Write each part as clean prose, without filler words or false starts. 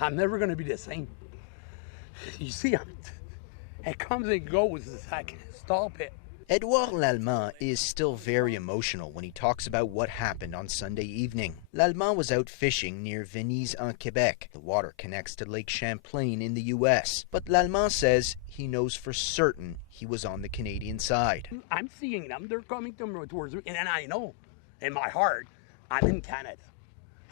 I'm never going to be the same. You see, it comes and goes. I can't stop it. Edouard Lallemand is still very emotional when he talks about what happened on Sunday evening. Lallemand was out fishing near Venise in Quebec. The water connects to Lake Champlain in the U.S. But Lallemand says he knows for certain he was on the Canadian side. I'm seeing them. They're coming towards me. And I know in my heart, I'm in Canada.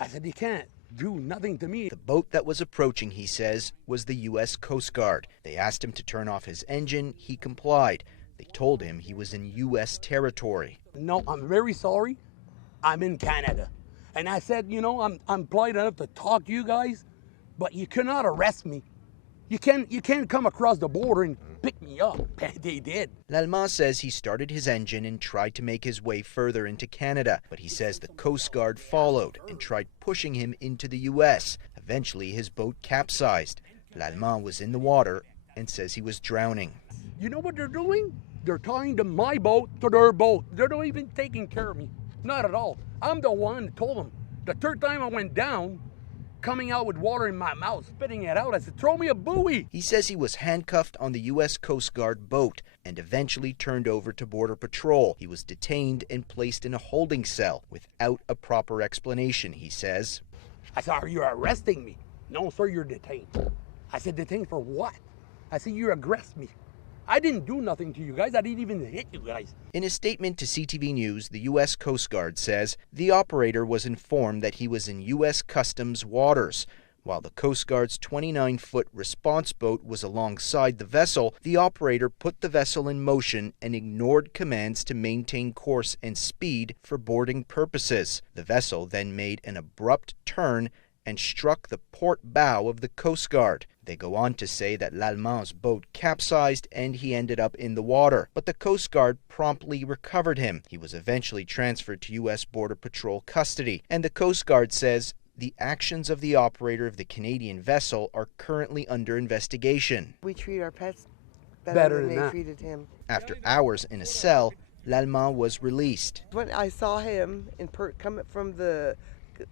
I said, you can't do nothing to me. The boat that was approaching, he says, was the U.S. Coast Guard. They asked him to turn off his engine. He complied. They told him he was in U.S. territory. No, I'm very sorry. I'm in Canada. And I said, you know, I'm polite enough to talk to you guys, but you cannot arrest me. You can't come across the border and pick me up. They did. Lallemand says he started his engine and tried to make his way further into Canada, but he says the Coast Guard followed and tried pushing him into the U.S. Eventually, his boat capsized. Lallemand was in the water and says he was drowning. You know what they're doing? They're tying to my boat to their boat. They're not even taking care of me. Not at all. I'm the one that told them. The third time I went down, coming out with water in my mouth, spitting it out, I said, throw me a buoy. He says he was handcuffed on the U.S. Coast Guard boat and eventually turned over to Border Patrol. He was detained and placed in a holding cell without a proper explanation, he says. I said, are you arresting me? No, sir, you're detained. I said, detained for what? I said, you aggressed me. I didn't do nothing to you guys. I didn't even hit you guys. In a statement to CTV News, the U.S. Coast Guard says the operator was informed that he was in U.S. Customs waters. While the Coast Guard's 29-foot response boat was alongside the vessel, the operator put the vessel in motion and ignored commands to maintain course and speed for boarding purposes. The vessel then made an abrupt turn and struck the port bow of the Coast Guard. They go on to say that Lallemand boat capsized and he ended up in the water, but the Coast Guard promptly recovered him. He was eventually transferred to U.S. Border Patrol custody, and the Coast Guard says the actions of the operator of the Canadian vessel are currently under investigation. We treat our pets better than they treated him. After hours in a cell, Lallemand was released. When I saw him coming from the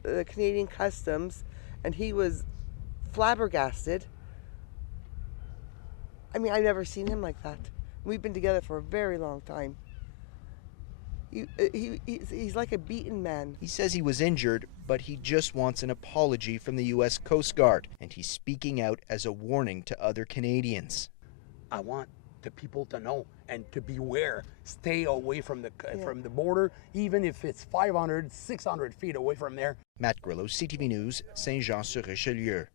Canadian Customs, and he was flabbergasted. I mean, I've never seen him like that. We've been together for a very long time. He's like a beaten man. He says he was injured, but he just wants an apology from the U.S. Coast Guard, and he's speaking out as a warning to other Canadians. I want the people to know and to beware. Stay away from the border, even if it's 500, 600 feet away from there. Matt Grillo, CTV News, Saint-Jean-sur-Richelieu.